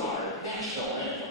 our national anthem.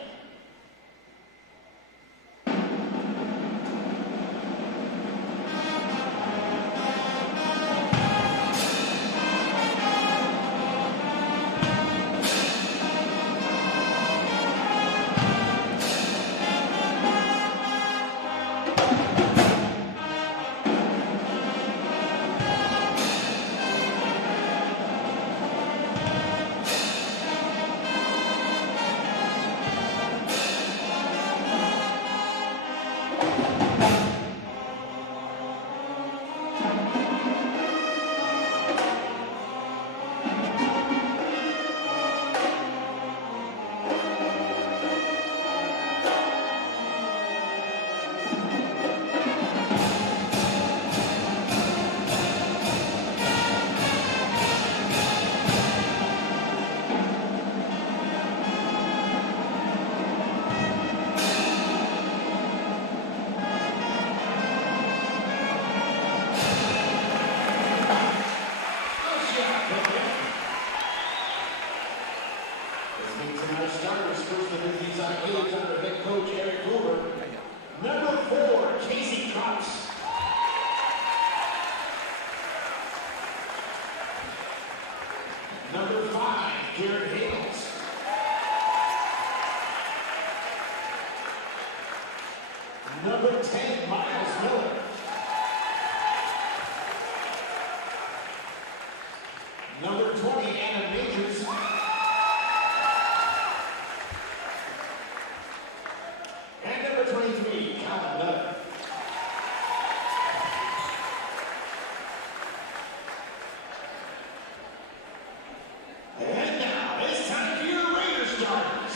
Number 10, Miles Miller. Number 20, Anna Majors. And number 23, Colin Nutter. And now it's time for your Raider starters.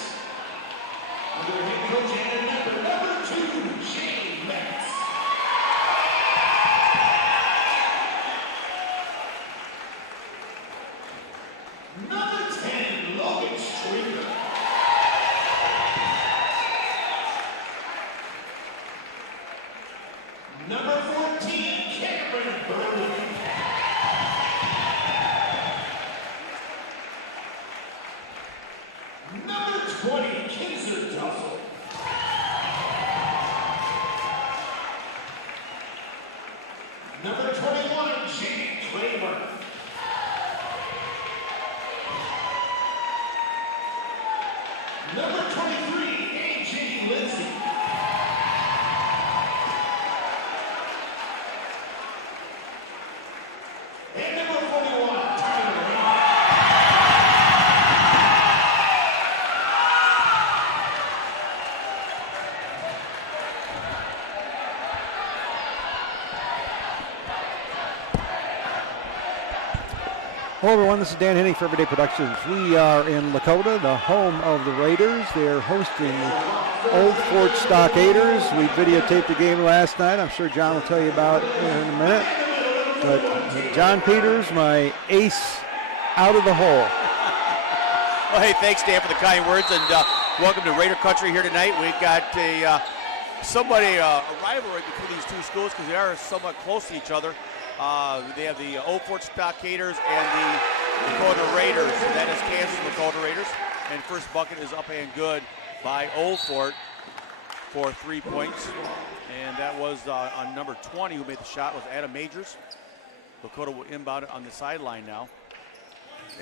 Under head coach and number 2, Shane Metz. Number 10, Logan Streeter. Number 14, Cameron Burley. Number 20, Kinzer Duffel. Number 21, Jake Kramer. Number 23, A.J. Lindsay. And number 41, Tyler Ray. Hello everyone, this is Dan Henning for Everyday Productions. We are in Lakota, the home of the Raiders. They're hosting the Old Fort Stockaders. We videotaped the game last night. I'm sure John will tell you about it in a minute. But John Peters, my ace out of the hole. Well, hey, thanks Dan for the kind words, and welcome to Raider Country here tonight. We've got a rivalry between these two schools because they are somewhat close to each other. They have the Old Fort Stockaders and the Lakota Raiders, and that is Kansas Lakota Raiders. And first bucket is up and good by Old Fort for 3 points. And that was on number 20 who made the shot was Adam Majors. Lakota will inbound it on the sideline now.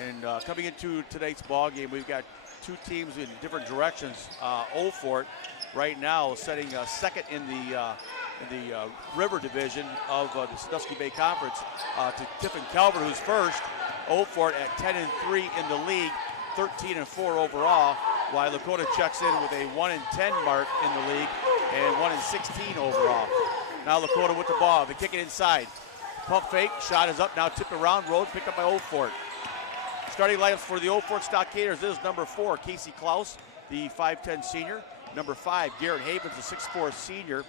And coming into tonight's ball game, we've got two teams in different directions. Old Fort right now setting second in the River Division of the Sandusky Bay Conference to Tiffin Calvert, who's first. Old Fort at 10-3 in the league, 13-4 overall, while Lakota checks in with a 1-10 mark in the league and 1-16 overall. Now Lakota with the ball, they kick it inside. Pump fake, shot is up, now tipped around, road picked up by Old Fort. Starting lineups for the Old Fort Stockaders is number 4, Casey Klaus, the 5'10 senior. Number 5, Garrett Havens, the 6'4 senior.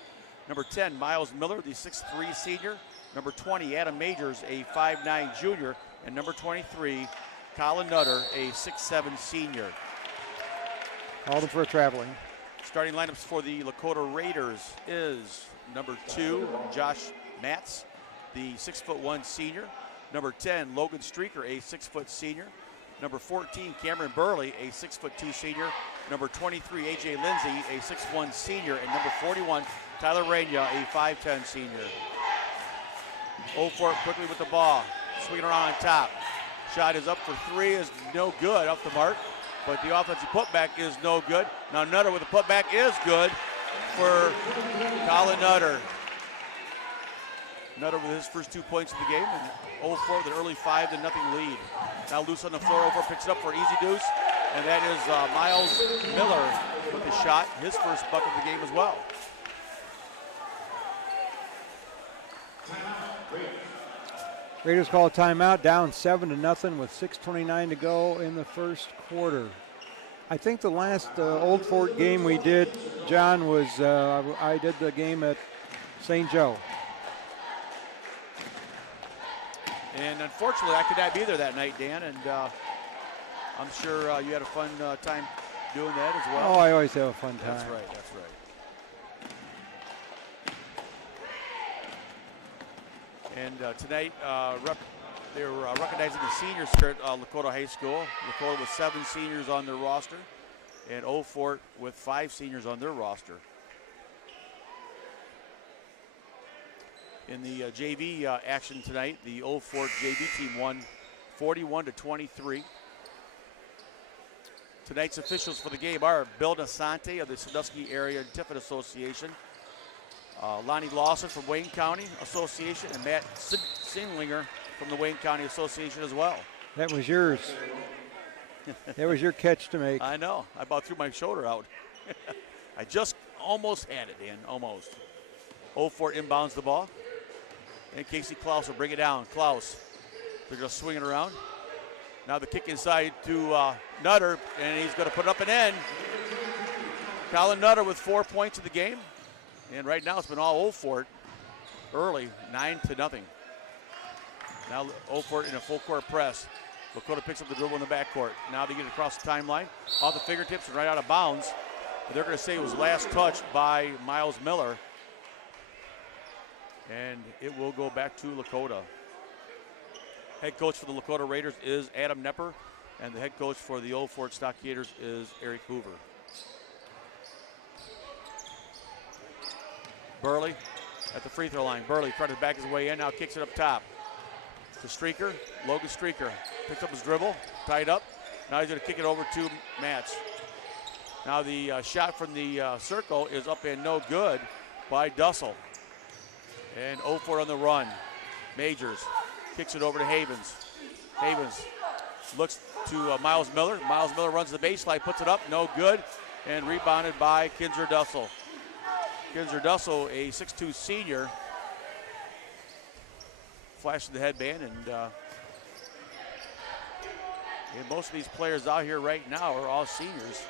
Number 10, Miles Miller, the 6'3 senior. Number 20, Adam Majors, a 5'9 junior. And number 23, Colin Nutter, a 6'7 senior. All them for traveling. Starting lineups for the Lakota Raiders is number 2, Josh Matz, the 6'1 senior. Number 10, Logan Streaker, a 6' senior. Number 14, Cameron Burley, a 6'2" senior. Number 23, A.J. Lindsay, a 6'1" senior. And number 41, Tyler Raina, a 5'10" senior. Old Fort quickly with the ball, swinging around on top. Shot is up for three, is no good, off the mark. But the offensive putback is no good. Now Nutter with the putback is good for Colin Nutter. Nutter with his first 2 points of the game, and Old Fort with an early 5-0 lead. Now loose on the floor, Old Fort picks it up for an easy deuce, and that is Miles Miller with the shot, his first bucket of the game as well. Raiders call a timeout, down 7-0 with 6:29 to go in the first quarter. I think the last Old Fort game we did, John, was I did the game at St. Joe. And unfortunately, I could not be there that night, Dan, and I'm sure you had a fun time doing that as well. Oh, I always have a fun time. That's right, that's right. And tonight, they were recognizing the seniors here at Lakota High School. Lakota with 7 seniors on their roster, and Old Fort with 5 seniors on their roster. In the JV action tonight, the Old Fort JV team won 41-23. Tonight's officials for the game are Bill Nasante of the Sandusky Area Tiffin Association, Lonnie Lawson from Wayne County Association, and Matt Singlinger from the Wayne County Association as well. That was yours. That was your catch to make. I know. I about threw my shoulder out. I just almost had it, Dan, almost. Old Fort inbounds the ball. And Casey Klaus will bring it down. Klaus, they're going to swing it around. Now the kick inside to Nutter, and he's going to put it up and in. Colin Nutter with 4 points in the game. And right now it's been all Old Fort early, 9-0. Now Old Fort in a full court press. Lakota picks up the dribble in the backcourt. Now they get it across the timeline, off the fingertips and right out of bounds. But they're going to say it was last touched by Miles Miller. And it will go back to Lakota. Head coach for the Lakota Raiders is Adam Nepper, and the head coach for the Old Fort Stockaders is Eric Hoover. Burley at the free throw line. Burley tried to back his way in, now kicks it up top. To Streaker, Logan Streaker. Picks up his dribble, tied up. Now he's going to kick it over to Matz. Now the shot from the circle is up and no good by Dussel. And Old Fort on the run. Majors kicks it over to Havens. Havens looks to Miles Miller. Miles Miller runs the baseline, puts it up, no good, and rebounded by Kinzer Dussel. Kinzer Dussel, a 6'2" senior, flashed the headband, and most of these players out here right now are all seniors.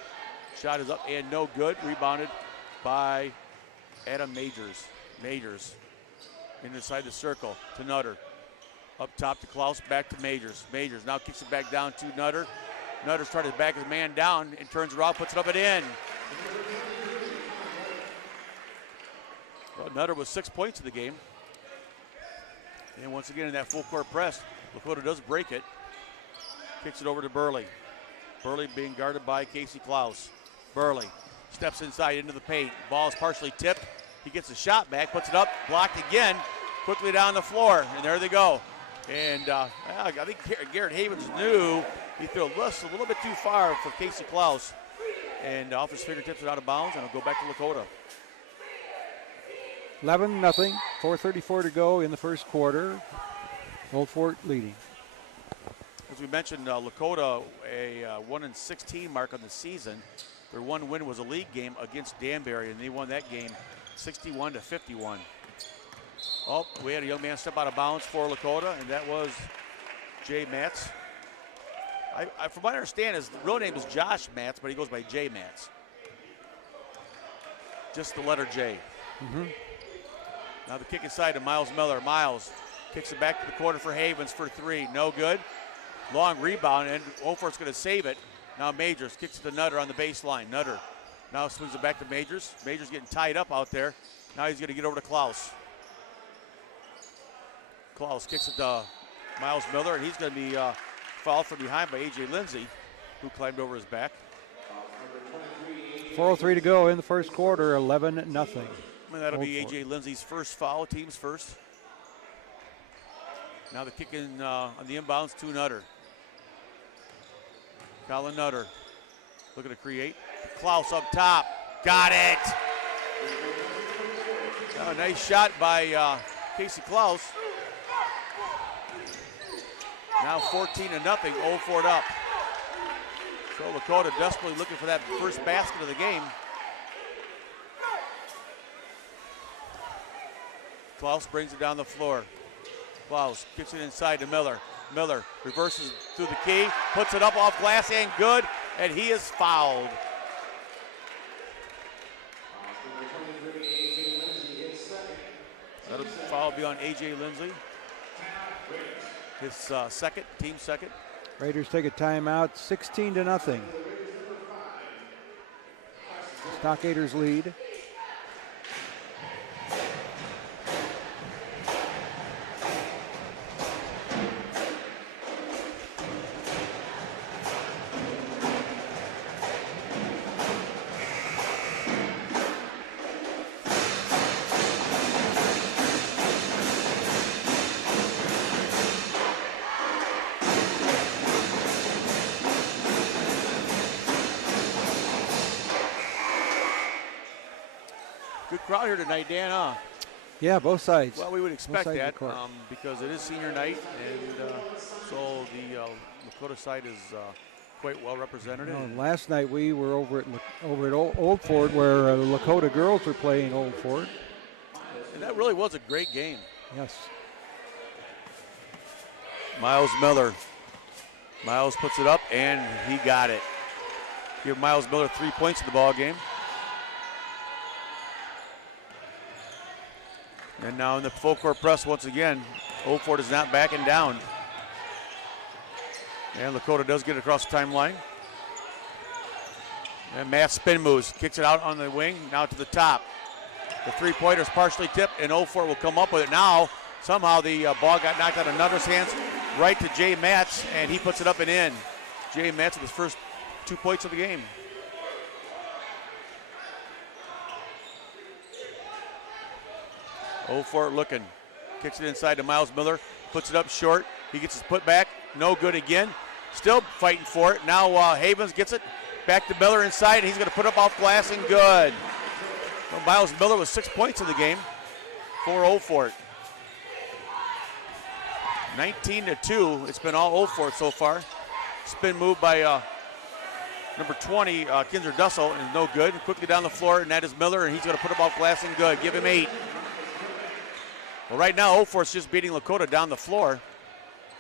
Shot is up and no good, rebounded by Adam Majors. Majors inside the circle to Nutter. Up top to Klaus, back to Majors. Majors now kicks it back down to Nutter. Nutter's trying to back his man down and turns around, puts it up and in. Well, Nutter with 6 points in the game. And once again in that full court press, Lakota does break it. Kicks it over to Burley. Burley being guarded by Casey Klaus. Burley steps inside into the paint. Ball is partially tipped. He gets a shot back, puts it up, blocked again, quickly down the floor, and there they go. And I think Garrett Havens knew he threw a little bit too far for Casey Klaus. And off his fingertips and out of bounds, and it'll go back to Lakota. 11-0, 4:34 to go in the first quarter. Old Fort leading. As we mentioned, Lakota, a 1-16 mark on the season. Their one win was a league game against Danbury, and they won that game 61-51. Oh, we had a young man step out of bounds for Lakota, and that was Jay Matz. From what I understand, his real name is Josh Matz, but he goes by Jay Matz. Just the letter J. Mm-hmm. Now the kick inside to Miles Miller. Miles kicks it back to the corner for Havens for three. No good. Long rebound, and Old Fort's going to save it. Now Majors kicks to Nutter on the baseline. Nutter now swings it back to Majors. Majors getting tied up out there. Now he's going to get over to Klaus. Klaus kicks it to Miles Miller, and he's going to be foul from behind by A.J. Lindsay, who climbed over his back. 4:03 to go in the first quarter, 11-0. And that'll be A.J. Lindsay's first foul, team's first. Now the kick in on the inbounds to Nutter. Colin Nutter looking to create. Klaus up top. Got it. Now a nice shot by Casey Klaus. Now 14-0, 0 for it up. So Lakota desperately looking for that first basket of the game. Klaus brings it down the floor. Klaus kicks it inside to Miller. Miller reverses through the key, puts it up off glass and good, and he is fouled. That'll foul be on A.J. Lindsay. His second, team second. Raiders take a timeout, 16-0. Stockaders lead. Good crowd here tonight, Dan, huh? Yeah, both sides. Well, we would expect sides of that the court. because it is senior night, and so the Lakota side is quite well represented. You know, last night we were over at Old Fort where the Lakota girls were playing Old Fort. And that really was a great game. Yes. Miles Miller. Miles puts it up, and he got it. Give Miles Miller 3 points in the ball game. And now in the full court press once again, Old Fort is not backing down. And Lakota does get across the timeline. And Matt spin moves, kicks it out on the wing, now to the top. The three-pointer is partially tipped, and Old Fort will come up with it now. Somehow the ball got knocked out of Nutter's hands, right to Jay Matz, and he puts it up and in. Jay Matz with his first 2 points of the game. Old Fort looking, kicks it inside to Miles Miller, puts it up short. He gets his putback, no good again. Still fighting for it. Now Havens gets it back to Miller inside, and he's going to put up off glass and good. Well, Miles Miller with 6 points in the game for Old Fort. 19-2. It's been all Old Fort so far. Spin move by number 20, Kinzer Dussel, and no good. Quickly down the floor, and that is Miller, and he's going to put up off glass and good. Give him 8. Well, right now, Old Fort's just beating Lakota down the floor.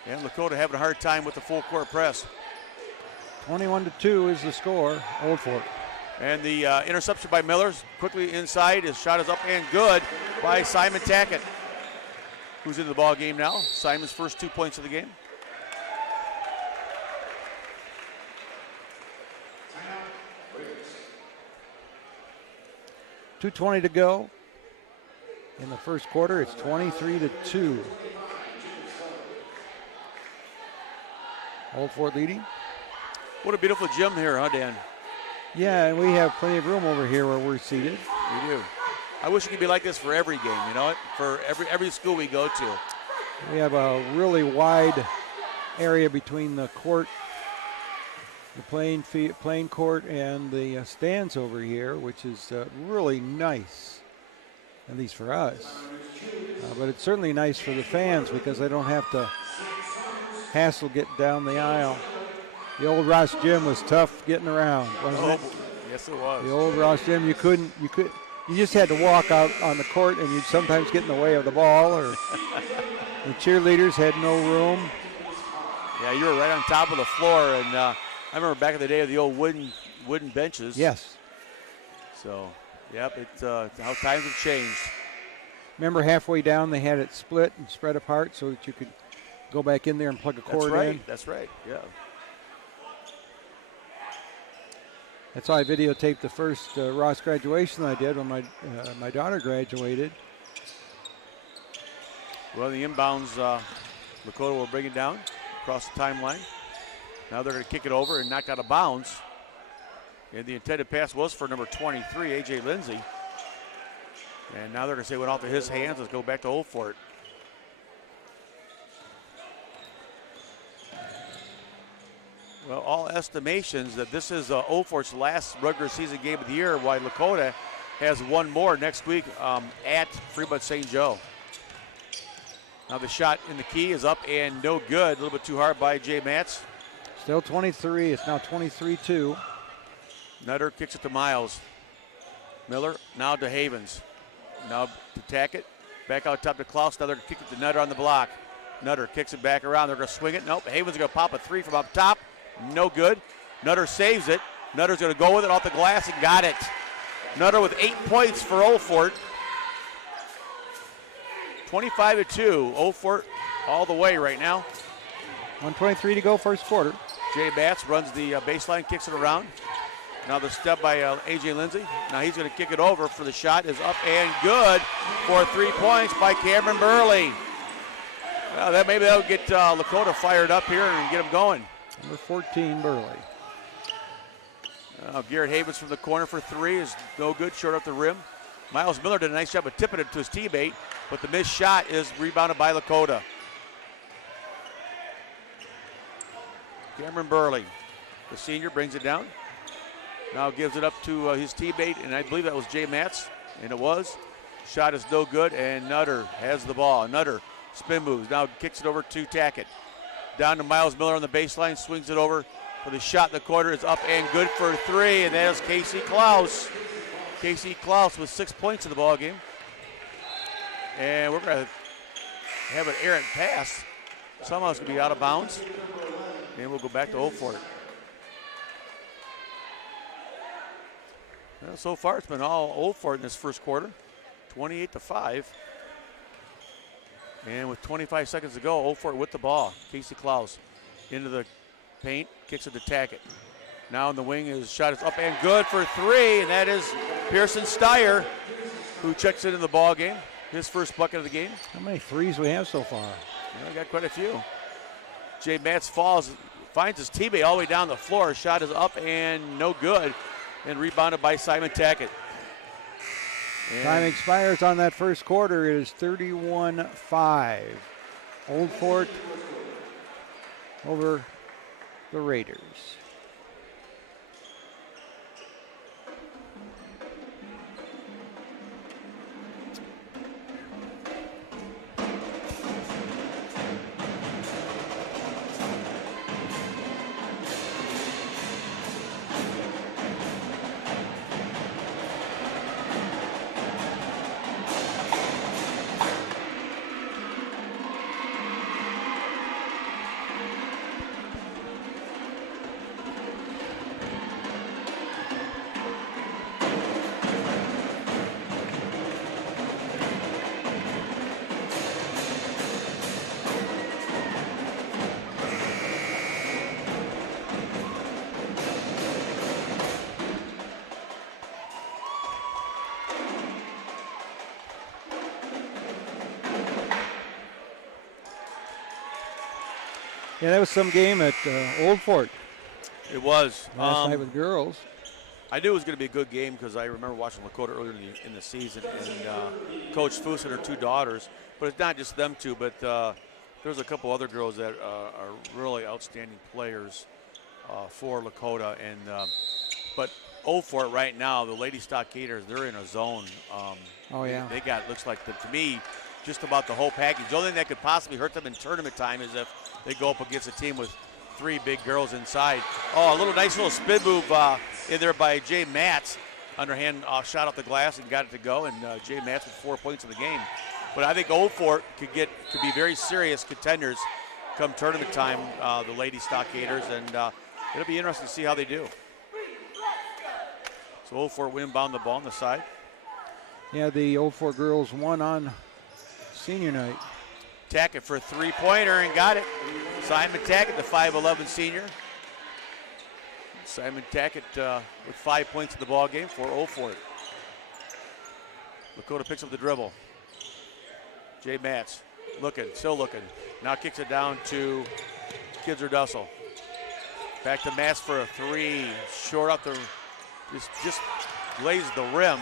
And Lakota having a hard time with the full court press. 21-2 is the score, Old Fort. And the interception by Miller's quickly inside. His shot is up and good by Simon Tackett, who's in the ball game now. Simon's first 2 points of the game. .220 to go in the first quarter. It's 23-2. Old Fort leading. What a beautiful gym here, huh, Dan? Yeah, and we have plenty of room over here where we're seated. We do. I wish it could be like this for every game, you know it? For every school we go to. We have a really wide area between the court, the playing court, and the stands over here, which is really nice, at least for us. But it's certainly nice for the fans because they don't have to hassle getting down the aisle. The old Ross Gym was tough getting around, wasn't it? Yes, it was. The old Ross Gym, you just had to walk out on the court, and you'd sometimes get in the way of the ball, or the cheerleaders had no room. Yeah, you were right on top of the floor, and I remember back in the day of the old wooden benches. Yes. So, yep, it's how times have changed. Remember halfway down they had it split and spread apart so that you could go back in there and plug a cord in. That's right, yeah. That's how I videotaped the first Ross graduation I did when my daughter graduated. Well, the inbounds, Lakota will bring it down across the timeline. Now they're going to kick it over and knock out of bounds. And the intended pass was for number 23, A.J. Lindsay. And now they're going to say it went off of his hands. Let's go back to Old Fort. Well, all estimations that this is Old Fort's last regular season game of the year, while Lakota has one more next week at Fremont St. Joe. Now the shot in the key is up and no good. A little bit too hard by Jay Matz. Still 23. It's now 23-2. Nutter kicks it to Miles. Miller now to Havens. Now to Tackett. Back out top to Klaus. Now they're going to kick it to Nutter on the block. Nutter kicks it back around. They're going to swing it. Nope. Havens is going to pop a three from up top. No good. Nutter saves it. Nutter's going to go with it off the glass and got it. Nutter with 8 points for Old Fort. 25-2. Old Fort all the way right now. 1:23 to go, first quarter. Jay Batts runs the baseline, kicks it around. Now the step by A.J. Lindsay. Now he's going to kick it over for the shot. Is up and good for 3 points by Cameron Burley. Well, maybe that'll get Lakota fired up here and get them going. Number 14, Burley. Garrett Havens from the corner for three is no good, short up the rim. Miles Miller did a nice job of tipping it to his teammate, but the missed shot is rebounded by Lakota. Cameron Burley, the senior, brings it down. Now gives it up to his teammate, and I believe that was Jay Matz, and it was. Shot is no good, and Nutter has the ball. Nutter spin moves, now kicks it over to Tackett. Down to Miles Miller on the baseline, swings it over for the shot in the corner. It's up and good for three, and that is Casey Klaus. Casey Klaus with 6 points in the ball game. And we're going to have an errant pass. Somehow it's going to be out of bounds. And we'll go back to Old Fort. Well, so far it's been all Old Fort in this first quarter. 28-5. And with 25 seconds to go, Old Fort with the ball. Casey Klaus into the paint, kicks it to Tackett. Now in the wing, his shot is up and good for three, and that is Pearson Steyer, who checks into the ball game. His first bucket of the game. How many threes we have so far? Yeah, we got quite a few. Jay Matz falls, finds his teammate all the way down the floor. Shot is up and no good, and rebounded by Simon Tackett. And time expires on that first quarter. It is 31-5. Old Fort over the Raiders. Yeah, that was some game at Old Fort. it was. Last night with girls. I knew it was going to be a good game because I remember watching Lakota earlier in the season, and Coach Foose and her two daughters. But it's not just them two, but there's a couple other girls that are really outstanding players for Lakota. And but Old Fort right now, the Lady Stockaders, they're in a zone. Oh yeah. They got, looks like, to me, just about the whole package. The only thing that could possibly hurt them in tournament time is if they go up against a team with three big girls inside. Oh, a nice little spin move in there by Jay Matz. Underhand shot off the glass and got it to go, and Jay Matz with 4 points in the game. But I think Old Fort could be very serious contenders come tournament time, the Lady Stockaders, and it'll be interesting to see how they do. So Old Fort will inbound the ball on the side. Yeah, the Old Fort girls won on senior night. Tackett for a three-pointer and got it. Simon Tackett, the 5'11 senior. Simon Tackett with 5 points in the ball game for Old Fort. Lakota picks up the dribble. Jay Matz still looking. Now kicks it down to Kidzer Dussel. Back to Mass for a three. Short up the, just glazed the rim.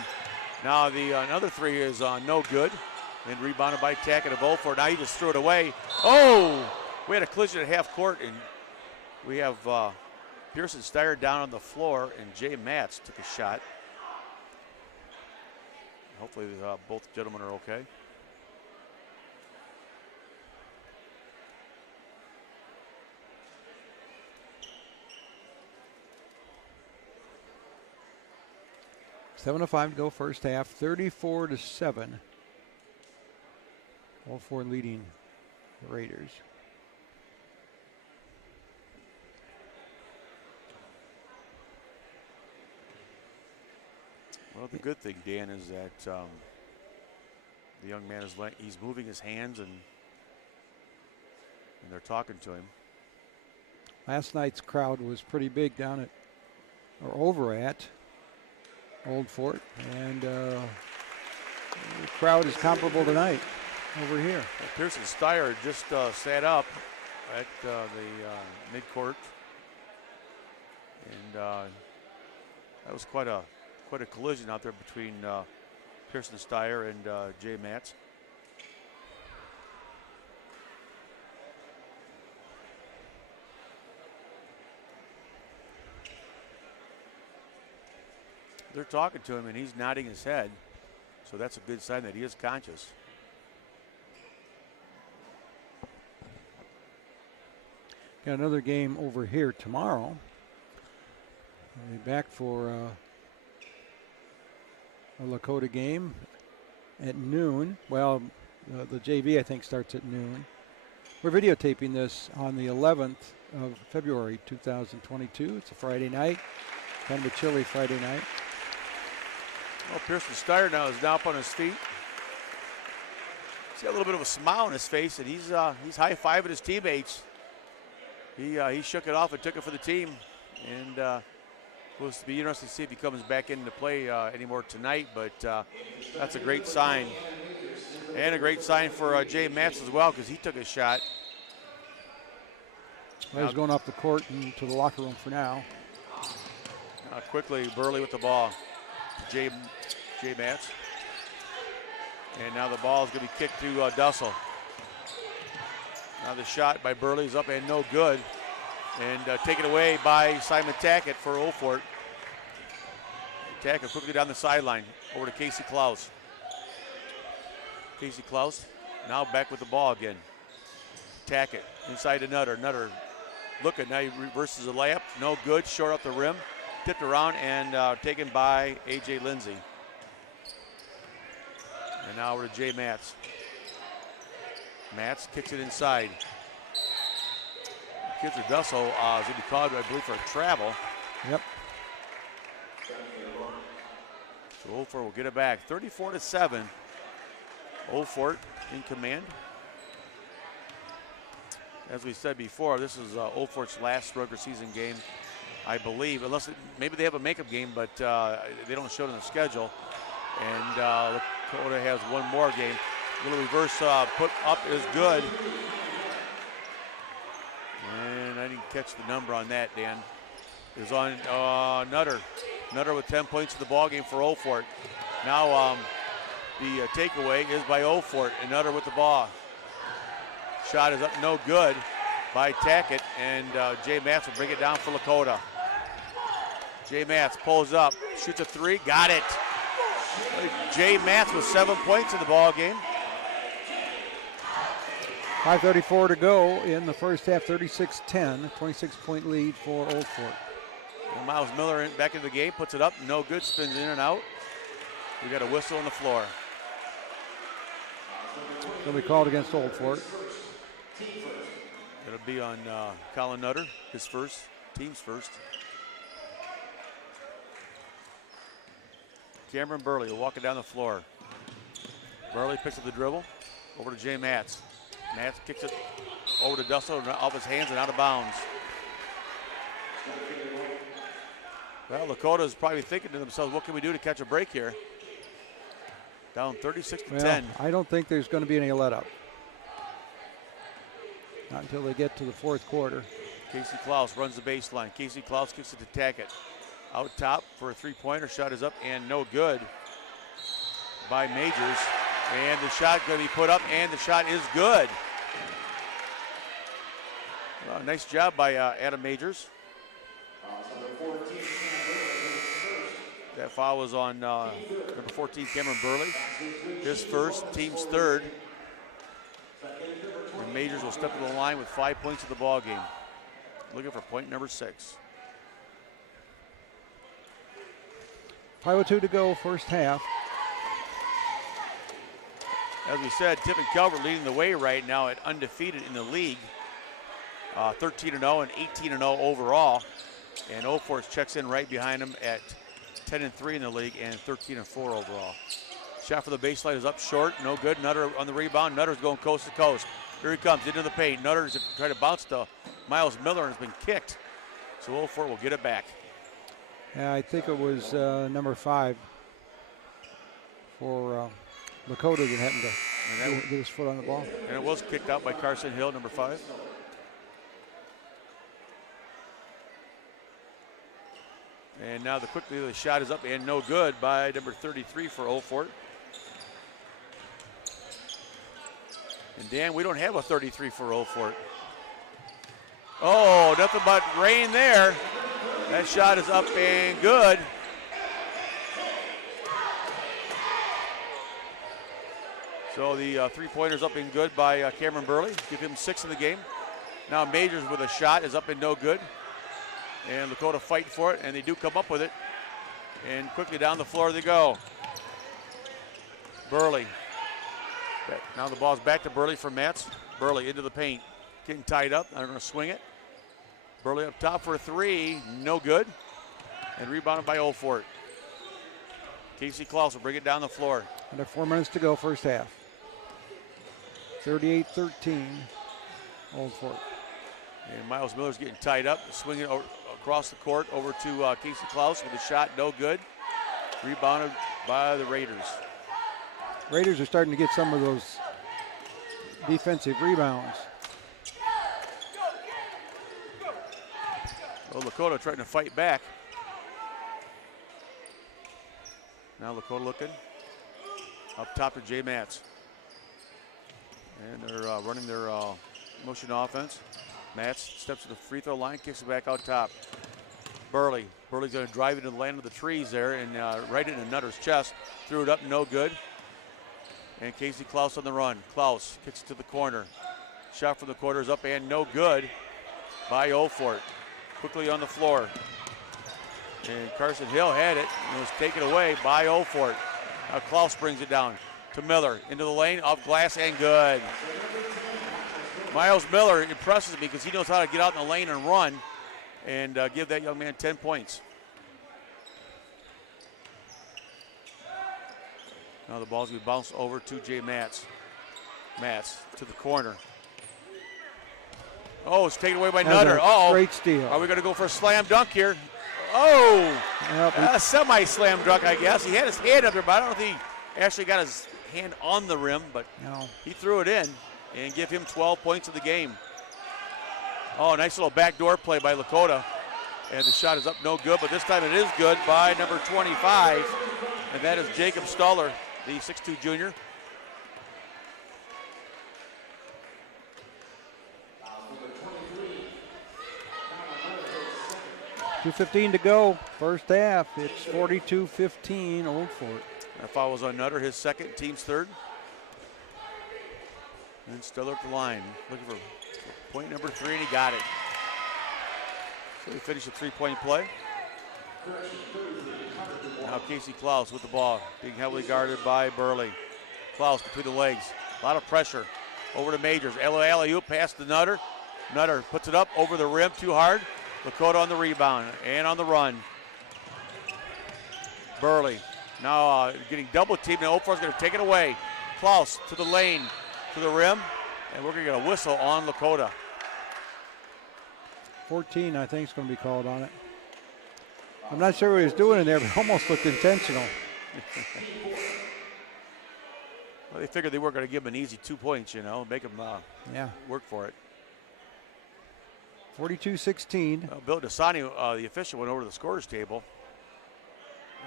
Now another three is no good. And rebounded by Tackett of Oldfort. Now he just threw it away. Oh! We had a collision at half court, and we have Pearson Steyer down on the floor, and Jay Matz took a shot. Hopefully both gentlemen are okay. Seven to 5 to go first half, 34-7. Old Fort leading the Raiders. Well, the good thing, Dan, is that the young man he's moving his hands and they're talking to him. Last night's crowd was pretty big down at, or over at, Old Fort, and the crowd is comparable tonight over here. Well, Pearson Steyer just sat up at the midcourt, and that was quite a collision out there between Pearson Steyer and Jay Matz. They're talking to him, and he's nodding his head, so that's a good sign that he is conscious. Got another game over here tomorrow. We'll be back for a Lakota game at noon. Well, the JV, I think, starts at noon. We're videotaping this on the 11th of February, 2022. It's a Friday night, kind of a chilly Friday night. Well, Pearson Steyer now is up on his feet. He's got a little bit of a smile on his face, and he's high-fiving his teammates. He shook it off and took it for the team, and will be interesting to see if he comes back into play anymore tonight. But that's a great sign, and a great sign for Jay Matz as well, because he took a shot. Well, he's going off the court and to the locker room for now. Quickly, Burley with the ball. Jay Matz. And now the ball is going to be kicked to Dussel. Now the shot by Burley is up and no good. And taken away by Simon Tackett for Old Fort. Tackett quickly down the sideline over to Casey Klaus. Casey Klaus now back with the ball again. Tackett inside to Nutter. Nutter looking, now he reverses the layup. No good, short up the rim. Tipped around and taken by A.J. Lindsay. And now over to Jay Matz. Matz kicks it inside. Kids are Dussel is going to be called, I believe, for a travel. Yep. So Old Fort will get it back. 34-7. Old Fort in command. As we said before, this is Old Fort's last regular season game, I believe, unless maybe they have a makeup game, but they don't show it in the schedule. And Lakota has one more game. Little reverse put up is good. And I didn't catch the number on that, Dan. It was on Nutter. Nutter with 10 points in the ball game for Old Fort. Now the takeaway is by Old Fort, and Nutter with the ball. Shot is up, no good by Tackett, and Jay Matz will bring it down for Lakota. Jay Matz pulls up, shoots a three, got it. Jay Matz with 7 points in the ball game. 5:34 to go in the first half, 36-10, 26-point lead for Old Fort. And Miles Miller back into the game, puts it up, no good, spins in and out. We got a whistle on the floor. It'll be called against Old Fort. It'll be on Colin Nutter, his first, team's first. Cameron Burley walking down the floor. Burley picks up the dribble, over to Jay Matz. Matz kicks it over to Dussel, off his hands and out of bounds. Well, Lakota is probably thinking to themselves, what can we do to catch a break here? Down 36-10. I don't think there's going to be any let up. Not until they get to the fourth quarter. Casey Klaus runs the baseline. Casey Klaus kicks it to Tackett. Out top for a three-pointer. Shot is up and no good by Majors. And the shot going to be put up, and the shot is good. Nice job by Adam Majors. That foul was on number 14, Cameron Burley. His first, team's third. And Majors will step to the line with 5 points of the ball game. Looking for point number 6. 5:02 to go, first half. As we said, Tippin Calvert leading the way right now at undefeated in the league. 13-0 and 18-0 overall. And Old Force checks in right behind them at 10-3 in the league and 13-4 overall. Shot for the baseline is up short, no good. Nutter on the rebound. Nutter's going coast to coast. Here he comes into the paint. Nutter's trying to bounce to Miles Miller and has been kicked. So Old Fort will get it back. Yeah, I think it was number 5 for Lakota that happened to get his foot on the ball. And it was kicked out by Carson Hill, number 5. And now the shot is up and no good by number 33 for Old Fort. And Dan, we don't have a 33 for Old Fort. Oh, nothing but rain there. That shot is up and good. So the three-pointer's up and good by Cameron Burley. Give him 6 in the game. Now Majors with a shot is up and no good. And Lakota fighting for it, and they do come up with it. And quickly down the floor they go. Burley. Now the ball's back to Burley for Matz. Burley into the paint. Getting tied up. They're going to swing it. Burley up top for a 3. No good. And rebounded by Old Fort. Casey Klaus will bring it down the floor. Under 4 minutes to go, first half. 38-13, Old Fort. And Miles Miller's getting tied up. Swinging over, across the court over to Casey Klaus with a shot. No good. Rebounded by the Raiders. Raiders are starting to get some of those defensive rebounds. Well, Lakota trying to fight back. Now Lakota looking. Up top to Jay Matz. And they're running their motion offense. Matz steps to the free throw line, kicks it back out top. Burley. Burley's going to drive into the land of the trees there and right into Nutter's chest. Threw it up, no good. And Casey Klaus on the run. Klaus kicks it to the corner. Shot from the corner is up and no good by Old Fort. Quickly on the floor. And Carson Hill had it and was taken away by Old Fort. Now Klaus brings it down to Miller. Into the lane, off glass and good. Miles Miller impresses me because he knows how to get out in the lane and run and give that young man 10 points. Now the ball's going to bounce over to Jay Matz. Matz to the corner. Oh, it's taken away by Nutter. Oh, great steal. Are we going to go for a slam dunk here? Oh, yep, a semi-slam dunk, I guess. He had his hand up there, but I don't know if he actually got his hand on the rim, but no. He threw it in and give him 12 points of the game. Oh, nice little backdoor play by Lakota. And the shot is up no good, but this time it is good by number 25, and that is Jacob Stoller, the 6'2 junior. 2:15 to go, first half. It's 42-15, Old Fort. That foul was on Nutter, his second, team's third. And Stoller at the line, looking for point number 3, and he got it. So he finished a 3-point play. Now Casey Klaus with the ball, being heavily guarded by Burley. Klaus between the legs, a lot of pressure. Over to Majors, alley-oop pass to Nutter. Nutter puts it up over the rim too hard. Lakota on the rebound and on the run. Burley now getting double teamed, and Old Fort's going to take it away. Klaus to the lane, to the rim, and we're going to get a whistle on Lakota. 14, I think, is going to be called on it. I'm not sure what he was doing in there, but it almost looked intentional. Well, they figured they weren't going to give him an easy 2 points, you know, make him work for it. 42-16. Bill Dasani, the official, went over to the scorer's table.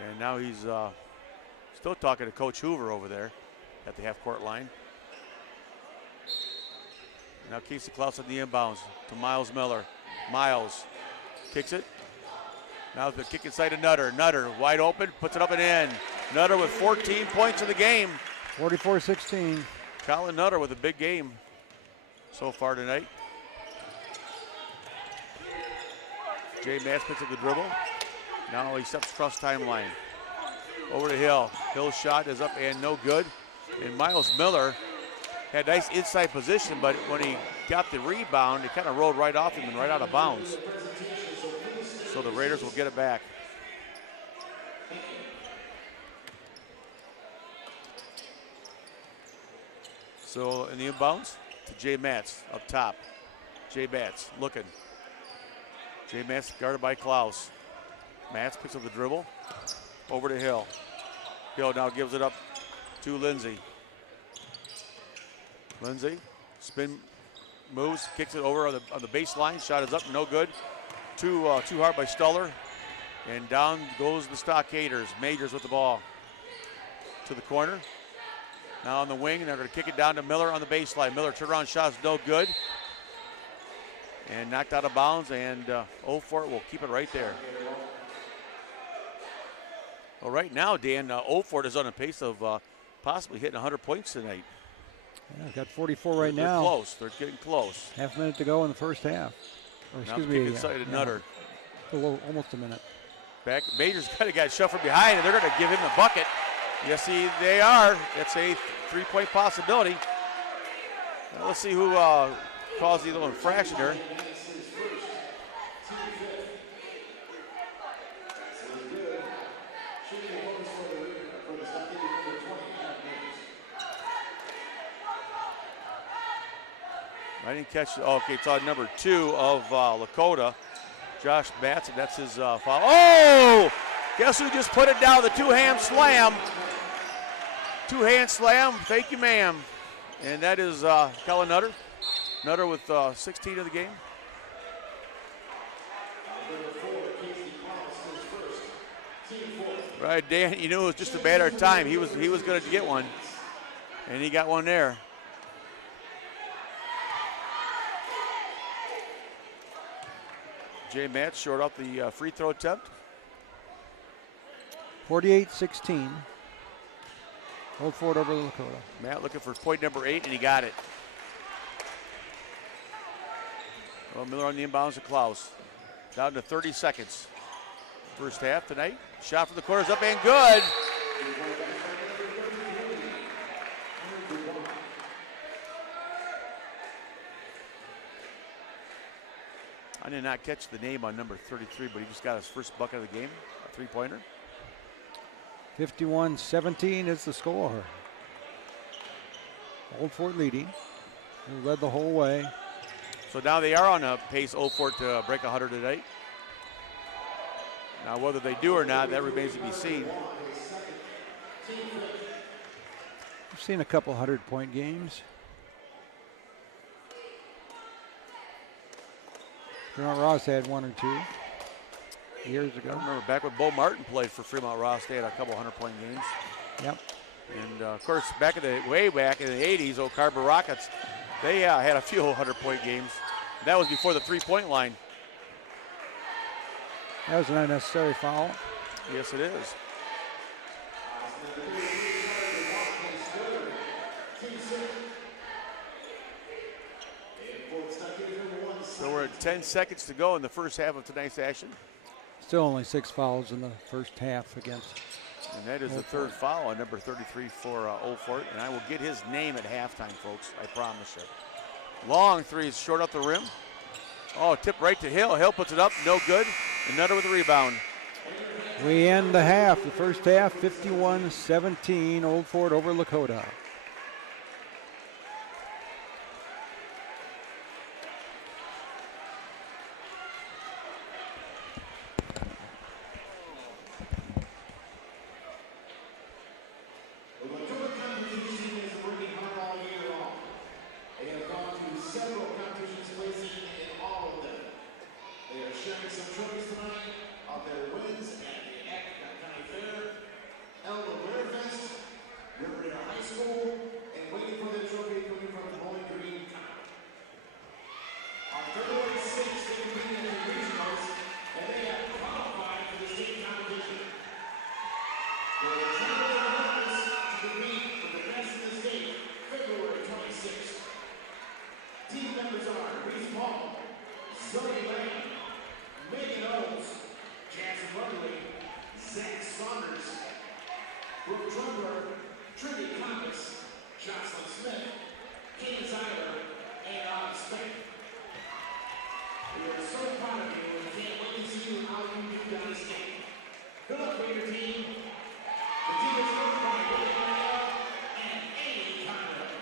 And now he's still talking to Coach Hoover over there at the half-court line. Now Casey Klaus on the inbounds to Miles Miller. Miles kicks it. Now the kick inside to Nutter. Nutter wide open, puts it up and in. Nutter with 14 points in the game. 44-16. Colin Nutter with a big game so far tonight. Jay Matz picks up the dribble. Now he steps across timeline. Over to Hill. Hill's shot is up and no good. And Miles Miller had nice inside position, but when he got the rebound, it kind of rolled right off him and right out of bounds. So the Raiders will get it back. So in the inbounds to Jay Matz up top. Jay Matz looking. Jay Matz guarded by Klaus. Matz picks up the dribble. Over to Hill. Hill now gives it up to Lindsay. Lindsay, spin moves, kicks it over on the baseline. Shot is up, no good. Too hard by Stuller. And down goes the Stockaders. Majors with the ball. To the corner. Now on the wing, and they're going to kick it down to Miller on the baseline. Miller turnaround shot is no good. And knocked out of bounds, and Old Fort will keep it right there. Well, right now, Dan, Old Fort is on a pace of possibly hitting 100 points tonight. Yeah, got 44 right They're now. Close. They're getting close. Half a minute to go in the first half. Or, excuse me. Inside to Nutter. Almost a minute. Back. Majors kind of got shoved from behind, and they're going to give him the bucket. Yes, they are. It's a three-point possibility. Now, let's see who caused the little infraction here. I didn't catch. Okay, it's on number 2 of Lakota, Josh Batson. That's his foul. Oh! Guess who just put it down? The two-hand slam. Two-hand slam. Thank you, ma'am. And that is Colin Nutter. Nutter with 16 of the game. Right, Dan. You knew it was just a matter of time. He was going to get one, and he got one there. Jay Matz short off the free throw attempt. 48-16. Old Fort over Lakota. Matt looking for point number 8, and he got it. Well, Miller on the inbounds to Klaus. Down to 30 seconds. First half tonight. Shot from the corner is up and good. I did not catch the name on number 33, but he just got his first bucket of the game, a three-pointer. 51-17 is the score. Old Fort leading. Who led the whole way. So now they are on a pace, Old Fort, to break 100 tonight. Now whether they do or not, that remains to be seen. I've seen a couple 100-point games. Fremont Ross had 1 or 2 years ago. I remember back when Bo Martin played for Fremont Ross, they had a couple 100-point games. Yep. And of course, way back in the 80s, Oak Harbor Rockets, they had a few 100-point games. That was before the three-point line. That was an unnecessary foul. Yes, it is. So we're at 10 seconds to go in the first half of tonight's action. Still only 6 fouls in the first half against. And that is the third foul on number 33 for Old Fort. And I will get his name at halftime, folks. I promise you. Long three is short up the rim. Oh, tip right to Hill. Hill puts it up. No good. And Nutter with the rebound. We end the half. The first half, 51-17. Old Fort over Lakota. of their wins at the Acton County Fair, Elma Bearfest, Riverdale High School, and waiting for their trophy coming from Bowling Green County. On February 6th, they competed in the regionals, and they have qualified for the state competition. They will travel to Memphis to compete for the best in the state, February 26th. Team members are Reese Paul, Zoe Lane, Megan Owens, Jasmine Rudley, Zach Saunders, Brooke Trumper, Trinity Compass, Jocelyn Smith, Kate Zyler, and Alex Smith. We are so proud of you and can't wait to see you how you do down the state. Good luck, Raider team. The team is coached by Billy Marnell and Amy Conrad.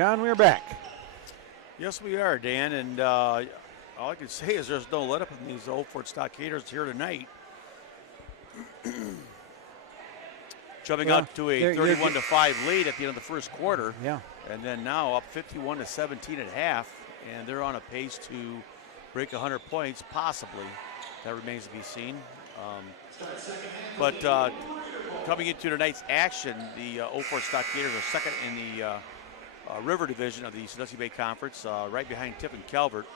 John, we're back. Yes, we are, Dan, and all I can say is there's no let up in these Old Fort Stockaders here tonight. Jumping out to a 31-5 lead at the end of the first quarter. Yeah. And then now up 51-17 at half, and they're on a pace to break 100 points, possibly. That remains to be seen. But coming into tonight's action, the Old Fort Stockaders are second in the River Division of the Sandusky Bay Conference, right behind Tiffin Calvert.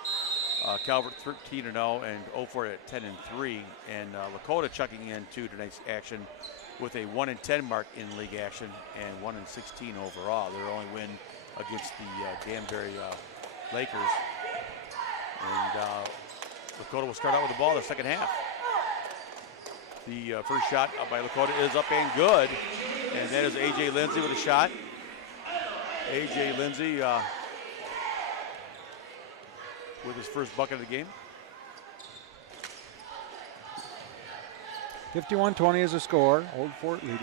Calvert 13-0 and Old Fort at 10-3, and Lakota checking into tonight's action with a 1-10 mark in league action and 1-16 overall. Their only win against the Danbury Lakers. And Lakota will start out with the ball in the second half. The first shot up by Lakota is up and good, and that is A.J. Lindsay with a shot. A.J. Lindsay with his first bucket of the game. 51-20 is the score. Old Fort leading.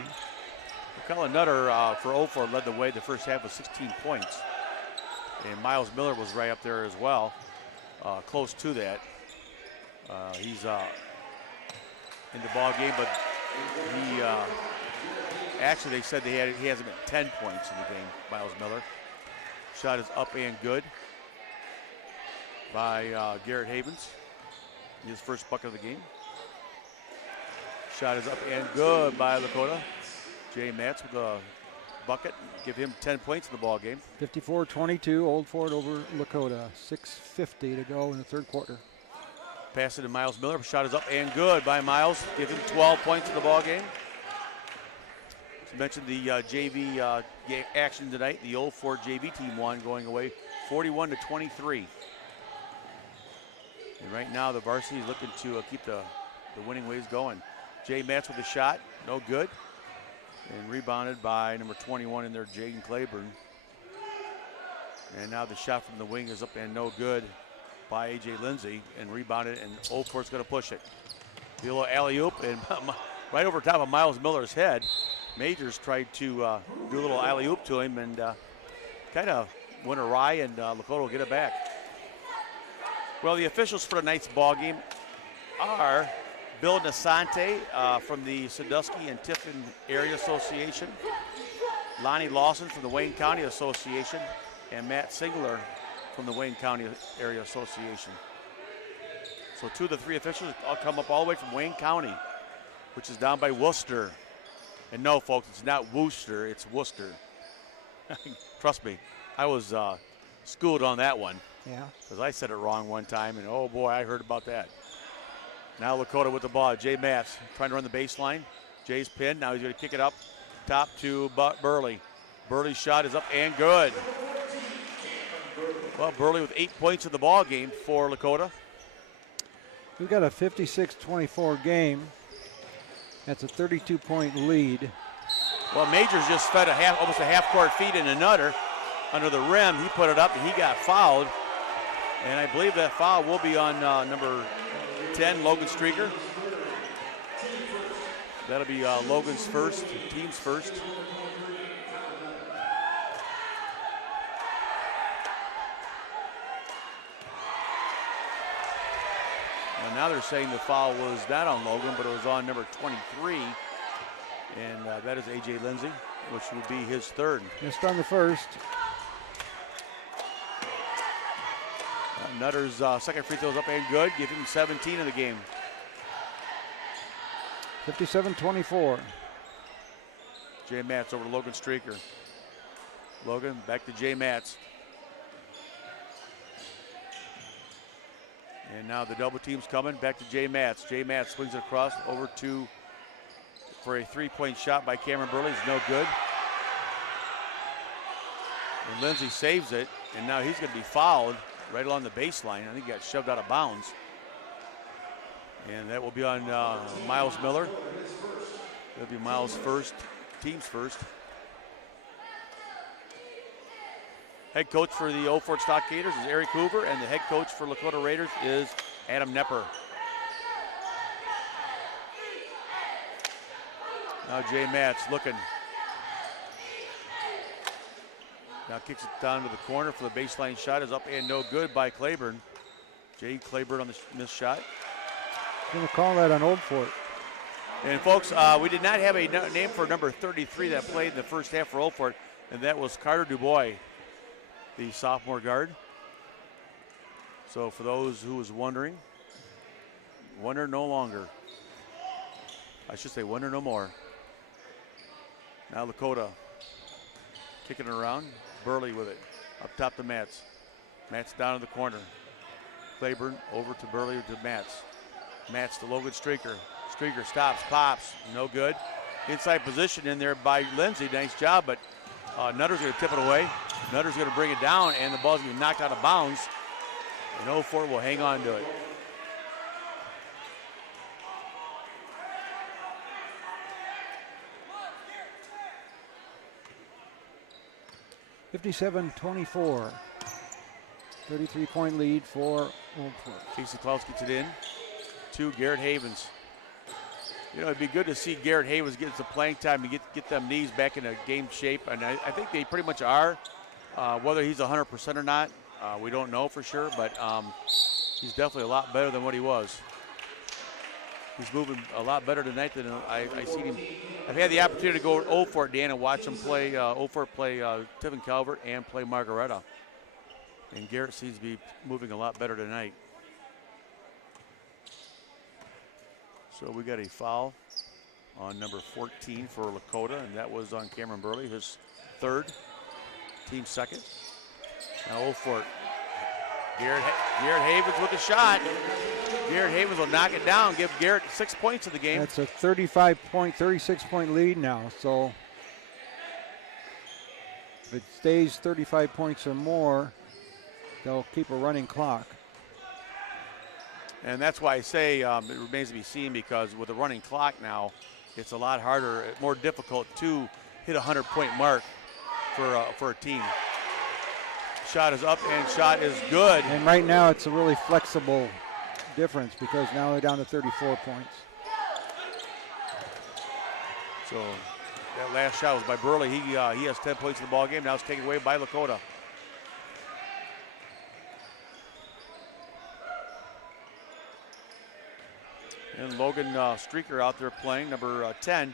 McCullough Nutter for Old Fort led the way the first half with 16 points. And Miles Miller was right up there as well, close to that. He's in the ball game, but he actually they said he hasn't been 10 points in the game, Miles Miller. Shot is up and good by Garrett Havens. His first bucket of the game. Shot is up and good by Lakota. Jay Matz with a bucket. Give him 10 points in the ball game. 54-22, Old Fort over Lakota. 6:50 to go in the third quarter. Pass it to Miles Miller. Shot is up and good by Miles. Give him 12 points in the ball game. As mentioned, the JV action tonight. The Old Fort JV team won, going away 41-23. And right now, the varsity is looking to keep the winning ways going. Jay Matz with a shot, no good. And rebounded by number 21 in there, Jaden Claiborne. And now the shot from the wing is up and no good by A.J. Lindsay, and rebounded, and Old Fort's going to push it. The little alley-oop, and right over top of Miles Miller's head. Majors tried to do a little alley-oop to him, and kind of went awry, and Lakota will get it back. Well, the officials for tonight's ball game are Bill Nasante from the Sandusky and Tiffin Area Association, Lonnie Lawson from the Wayne County Association, and Matt Singler from the Wayne County Area Association. So two of the three officials all come up all the way from Wayne County, which is down by Worcester. And no, folks, it's not Worcester, it's Worcester. Trust me, I was schooled on that one. Yeah. Because I said it wrong one time, and oh boy, I heard about that. Now Lakota with the ball. Jay Matz trying to run the baseline. Jay's pinned. Now he's going to kick it up top to Burley. Burley's shot is up and good. Well, Burley with 8 points in the ball game for Lakota. We've got a 56-24 game. That's a 32-point lead. Well, Majors just fed almost a half-court feed in a Nutter under the rim. He put it up and he got fouled. And I believe that foul will be on number 10, Logan Streaker. That'll be Logan's first, team's first. And now they're saying the foul was not on Logan, but it was on number 23. And that is A.J. Lindsay, which would be his third. Missed on the first. Nutter's second free throw is up and good. Give him 17 in the game. 57-24. Jay Matz over to Logan Streaker. Logan back to Jay Matz. And now the double team's coming. Back to Jay Matz. Jay Matz swings it across over for a three-point shot by Cameron Burley. It's no good. And Lindsay saves it. And now he's going to be fouled right along the baseline. I think he got shoved out of bounds. And that will be on Miles Miller. That'll be Miles' first, team's first. Head coach for the Old Fort Stockaders is Eric Hoover, and the head coach for Lakota Raiders is Adam Nepper. Now Jay Matz looking. Now kicks it down to the corner for the baseline shot. Is up and no good by Claiborne. Jay Claiborne on the missed shot. Going to call that on Old Fort. And folks, we did not have a name for number 33 that played in the first half for Old Fort, and that was Carter Dubois, the sophomore guard. So for those who was wondering, wonder no longer. I should say wonder no more. Now Lakota kicking it around. Burley with it. Up top to Matz. Matz down in the corner. Claiborne over to Burley to Matz. Matz to Logan Streaker. Streaker stops, pops, no good. Inside position in there by Lindsay, nice job, but Nutter's gonna tip it away. Nutter's gonna bring it down, and the ball's gonna be knocked out of bounds. And 0-4 will hang on to it. (57-24). 33-point lead for Old Fort. Casey Klaus gets it in to Garrett Havens. You know, it'd be good to see Garrett Havens get some playing time and get them knees back in a game shape, and I think they pretty much are. Whether he's 100% or not, we don't know for sure, but he's definitely a lot better than what he was. He's moving a lot better tonight than I seen him. I've had the opportunity to go to Old Fort, Dan, and watch him play, Old Fort play Tiffin Calvert and play Margaretta. And Garrett seems to be moving a lot better tonight. So we got a foul on number 14 for Lakota, and that was on Cameron Burley, his third, team second. Now Old Fort. Garrett Havens with the shot. Garrett Havens will knock it down, give Garrett 6 points in the game. That's a 36-point lead now. So if it stays 35 points or more, they'll keep a running clock. And that's why I say it remains to be seen, because with a running clock now, it's a lot harder, more difficult to hit a 100-point mark for a team. Shot is up and shot is good. And right now it's a really flexible difference because now they're down to 34 points. So that last shot was by Burley. He has 10 points in the ball game. Now it's taken away by Lakota. And Logan Streaker out there playing, number 10.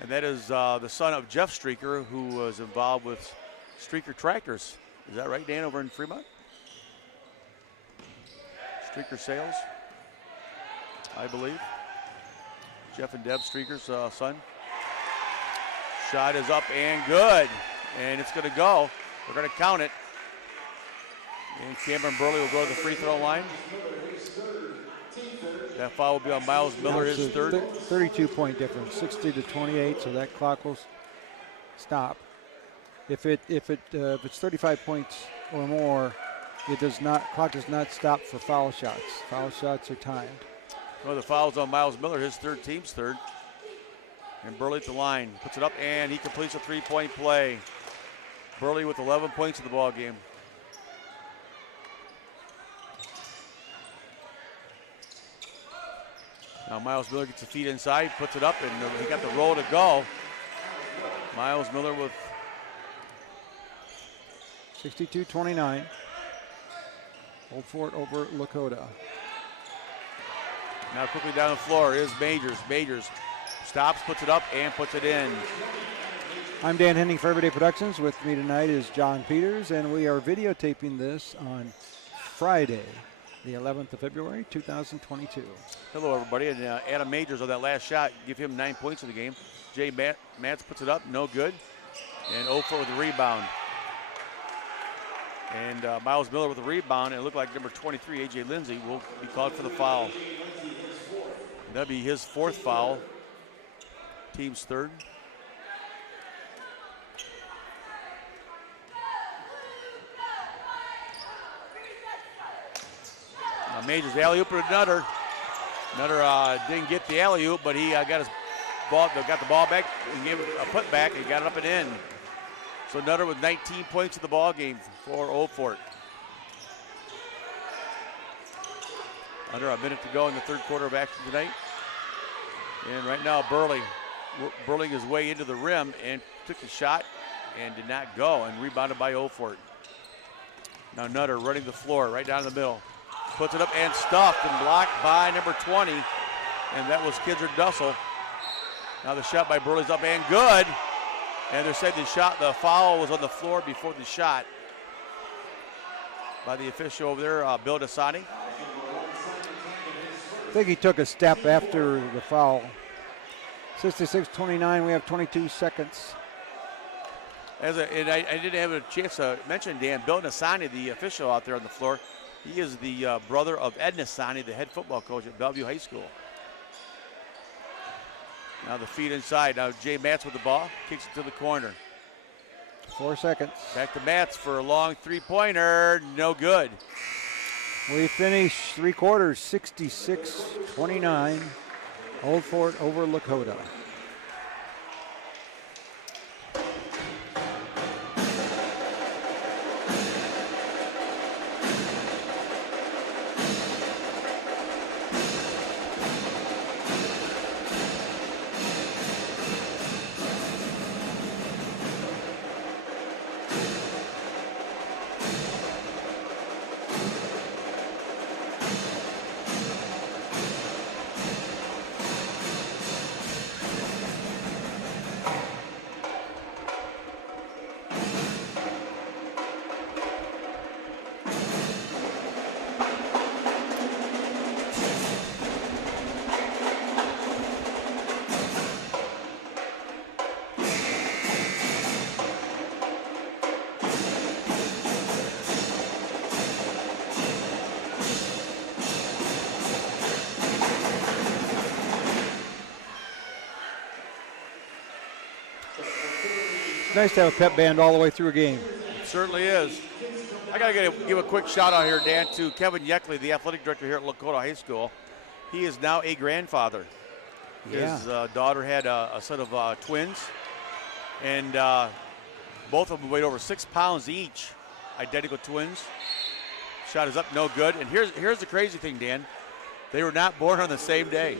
And that is the son of Jeff Streaker, who was involved with Streaker Tractors. Is that right, Dan, over in Fremont? Streaker Sales, I believe. Jeff and Deb Streaker's son. Shot is up and good. And it's going to go. We're going to count it. And Cameron Burley will go to the free throw line. That foul will be on Miles Miller, his third. 32-point difference, 60-28, so that clock will stop. If it's 35 points or more, clock does not stop for foul shots. Foul shots are timed. Well, the foul's on Miles Miller, his team's third. And Burley at the line, puts it up, and he completes a three-point play. Burley with 11 points in the ball game. Now Miles Miller gets the feet inside, puts it up, and he got the roll to go. Miles Miller with 62-29. Old Fort over Lakota. Now quickly down the floor is Majors. Majors stops, puts it up, and puts it in. I'm Dan Henning for Everyday Productions. With me tonight is John Peters, and we are videotaping this on Friday, the 11th of February, 2022. Hello, everybody. And Adam Majors on that last shot, give him 9 points in the game. Jay Matz puts it up, no good. And 0-4 with the rebound. And Miles Miller with the rebound, and it looked like number 23, A.J. Lindsay, will be called for the foul. That'll be his fourth foul, team's third. Now Majors alley-oop to Nutter. Nutter didn't get the alley-oop, but he got the ball back and gave it a putback and got it up and in. So Nutter with 19 points in the ball game for Old Fort. Under a minute to go in the third quarter of action tonight. And right now Burley his way into the rim and took the shot and did not go, and rebounded by Oldfort. Now Nutter running the floor right down the middle. Puts it up and stuffed and blocked by number 20, and that was Kidser Dussel. Now the shot by Burley's up and good. And they're saying the foul was on the floor before the shot by the official over there, Bill Dasani. I think he took a step after the foul. 66-29, we have 22 seconds. And I didn't have a chance to mention, Dan, Bill Nasani, the official out there on the floor, he is the brother of Ed Nasani, the head football coach at Bellevue High School. Now the feed inside. Now Jay Matz with the ball, kicks it to the corner. 4 seconds. Back to Matz for a long three-pointer, no good. We finish 3 quarters, 66-29. Old Fort over Lakota. Nice to have a pep band all the way through a game. It certainly is. I got to give a quick shout out here, Dan, to Kevin Yeckley, the athletic director here at Lakota High School. He is now a grandfather. Yeah. His daughter had a set of twins, and both of them weighed over 6 pounds each, identical twins. Shot is up, no good. And here's the crazy thing, Dan. They were not born on the same day.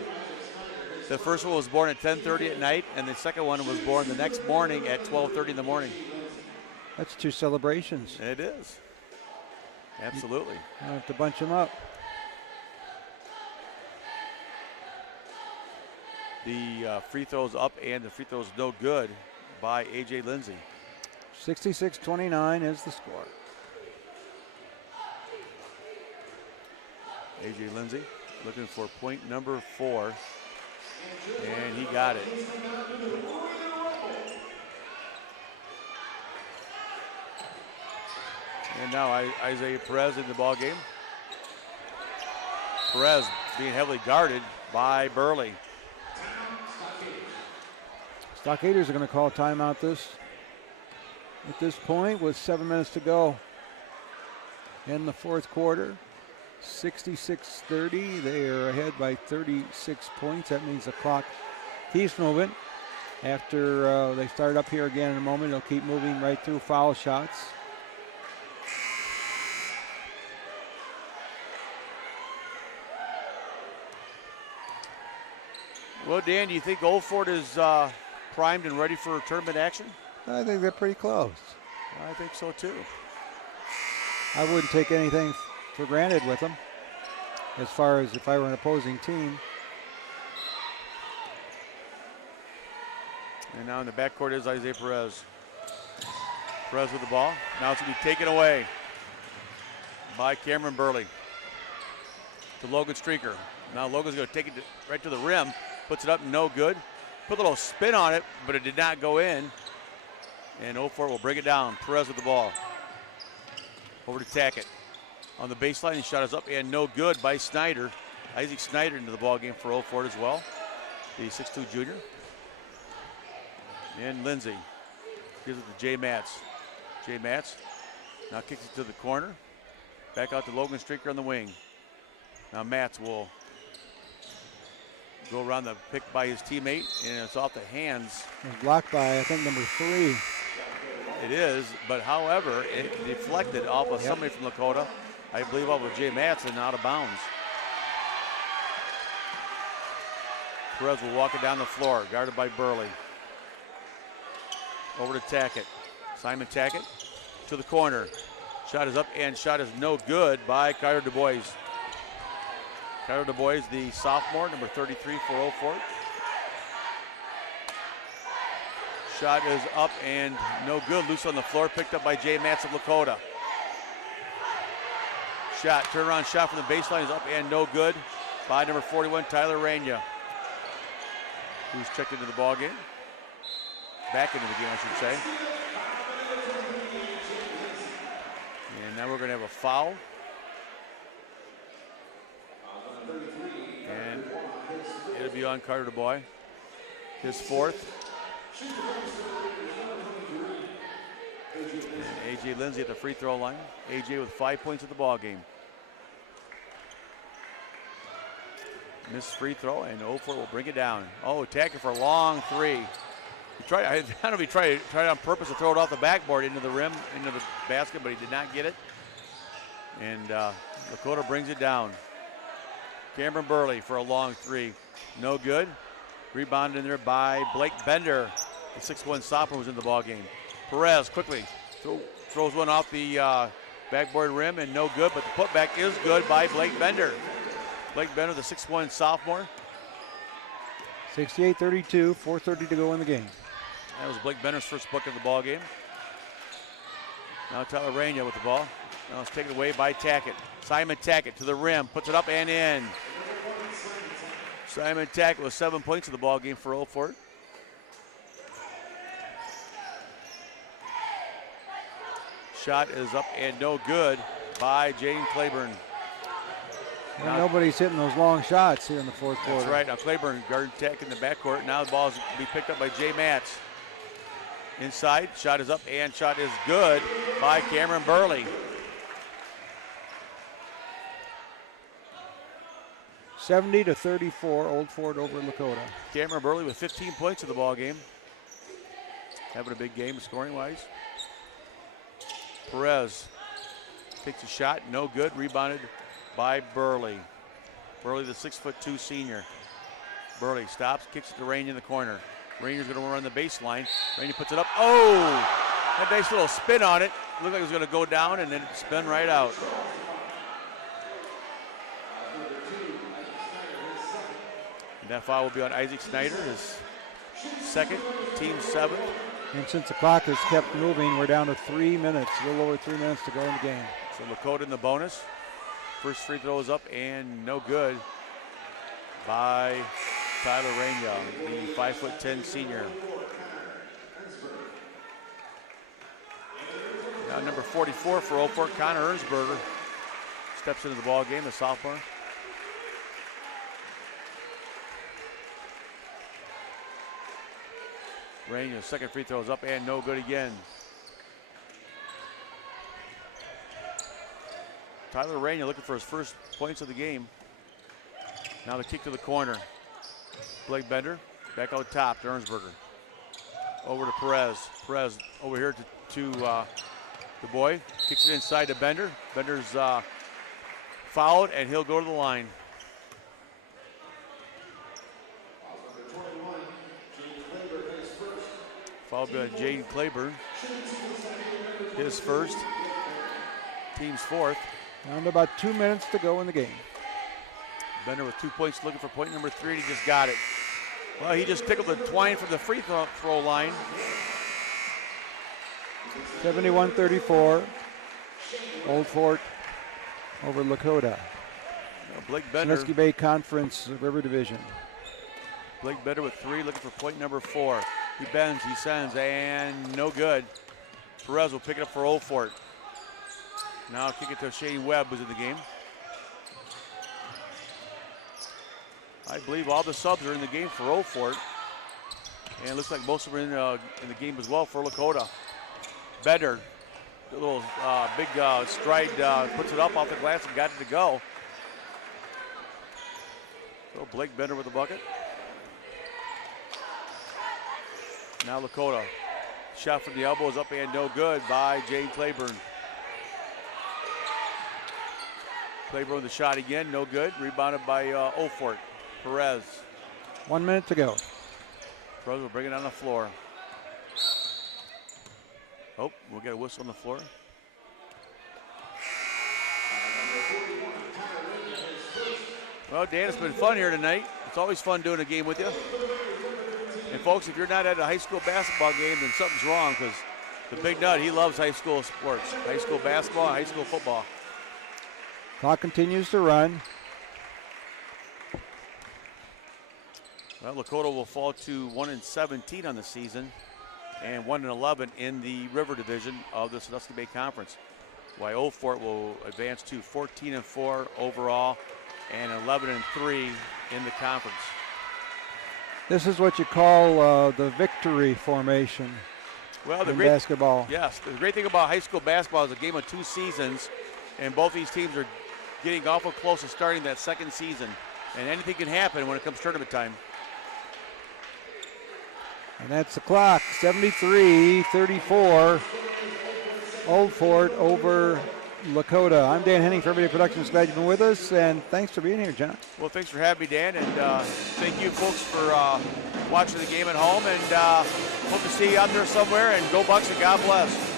The first one was born at 10:30 at night, and the second one was born the next morning at 12:30 in the morning. That's 2 celebrations. It is. Absolutely. I'll have to bunch them up. The free throws up and the free throws no good by A.J. Lindsay. 66-29 is the score. A.J. Lindsay looking for point number 4. And he got it. And now Isaiah Perez in the ball game. Perez being heavily guarded by Burley. Stockaders are going to call timeout at this point with 7 minutes to go in the fourth quarter. 66-30. They are ahead by 36 points. That means the clock keeps moving. After they start up here again in a moment, they'll keep moving right through foul shots. Well, Dan, do you think Old Fort is primed and ready for tournament action? I think they're pretty close. I think so too. I wouldn't take anything for granted with them, as far as if I were an opposing team. And now in the backcourt is Isaiah Perez. Perez with the ball. Now it's going to be taken away by Cameron Burley to Logan Streaker. Now Logan's going to take it right to the rim, puts it up, no good. Put a little spin on it, but it did not go in. And Old Fort will bring it down. Perez with the ball. Over to Tackett. On the baseline, his shot is up and no good by Snyder. Isaac Snyder into the ball game for Old Fort as well, the 6'2 junior. And Lindsay gives it to Jay Matz. Jay Matz now kicks it to the corner. Back out to Logan Streaker on the wing. Now Matz will go around the pick by his teammate, and it's off the hands. It's blocked by, I think, number 3. It is, but however, it deflected off of somebody from Lakota. I believe off of Jay Matz and out of bounds. Perez will walk it down the floor, guarded by Burley. Over to Tackett. Simon Tackett to the corner. Shot is up and shot is no good by Kyler Du Bois. Kyler Du Bois, the sophomore, number 33 for Old Fort. Shot is up and no good. Loose on the floor, picked up by Jay Matz of Lakota. Shot, turnaround shot from the baseline is up and no good by number 41, Tyler Rania, who's checked into the ball game. Back into the game, I should say. And now we're going to have a foul. And it'll be on Carter Du Bois, his fourth. And A.J. Lindsay at the free throw line. A.J. with 5 points at the ball game. Missed free throw, and Old Fort will bring it down. Oh, Tackett for a long three. I don't know if he tried on purpose to throw it off the backboard into the rim, into the basket, but he did not get it. And Lakota brings it down. Cameron Burley for a long three. No good. Rebounded in there by Blake Bender. The 6'1" sophomore was in the ball game. Perez quickly throws one off the backboard rim and no good, but the putback is good by Blake Bender. Blake Bender, the 6'1" sophomore. 68-32, 4:30 to go in the game. That was Blake Bender's first bucket of the ball game. Now Tyler Rania with the ball. Now it's taken away by Tackett. Simon Tackett to the rim, puts it up and in. Simon Tackett with 7 points in the ball game for Old Fort. Shot is up and no good by Jaden Claiborne. Well, nobody's hitting those long shots here in the fourth quarter. That's right. Now Claiborne guard Tack in the backcourt. Now the ball is be picked up by Jay Matz. Inside, shot is up and shot is good by Cameron Burley. 70-34, Old Fort over Lakota. Cameron Burley with 15 points in the ball game. Having a big game scoring-wise. Perez takes a shot, no good. Rebounded by Burley. Burley, the 6'2" senior. Burley stops, kicks it to Rainey in the corner. Rainey's going to run the baseline. Rainey puts it up. Oh! That nice little spin on it. Looked like it was going to go down and then spin right out. And that foul will be on Isaac Snyder, his second, team 7th. And since the clock has kept moving, we're down to 3 minutes, a little over 3 minutes to go in the game. So Lakota in the bonus. First free throw is up and no good by Tyler Rania, the 5'10" senior. Now number 44 for Old Fort, Connor Ernsberger, steps into the ball game, the sophomore. Rania's second free throw is up and no good again. Tyler Rania looking for his first points of the game. Now the kick to the corner. Blake Bender back out top to Ernsberger. Over to Perez. Perez over here to Du Bois. Kicks it inside to Bender. Bender's fouled and he'll go to the line. Foul by Jaden Claiborne. His first. Team's fourth. Down to about 2 minutes to go in the game. Bender with 2 points, looking for point number 3, and he just got it. Well, he just tickled the twine from the free throw line. 71-34, Old Fort over Lakota. Blake Bender. Sandusky Bay Conference River Division. Blake Bender with 3, looking for point number 4. He bends, he sends, and no good. Perez will pick it up for Old Fort. Now kick it to Shane Webb, who's in the game. I believe all the subs are in the game for Old Fort. And it looks like most of them are in the game as well for Lakota. Bender, a little big stride, puts it up off the glass and got it to go. So Blake Bender with the bucket. Now Lakota. Shot from the elbow is up and no good by Jay Claiborne. Claiborne with the shot again, no good. Rebounded by Old Fort. Perez. 1 minute to go. Perez will bring it on the floor. Oh, we'll get a whistle on the floor. Well, Dan, it's been fun here tonight. It's always fun doing a game with you. And folks, if you're not at a high school basketball game, then something's wrong, because the Big Nut, he loves high school sports, high school basketball, and high school football. Clock continues to run. Well, Lakota will fall to 1-17 on the season and 1-11 in the River Division of the Sandusky Bay Conference, while Old Fort will advance to 14-4 overall and 11-3 in the conference. This is what you call the victory formation in basketball. Yes, the great thing about high school basketball is a game of 2 seasons, and both these teams are getting awful close to starting that second season, and anything can happen when it comes tournament time. And that's the clock, 73-34, Old Fort over Lakota. I'm Dan Henning for Everyday Productions. Glad you've been with us, and thanks for being here, John. Well, thanks for having me, Dan, and thank you folks for watching the game at home, and hope to see you out there somewhere, and go Bucks and God bless.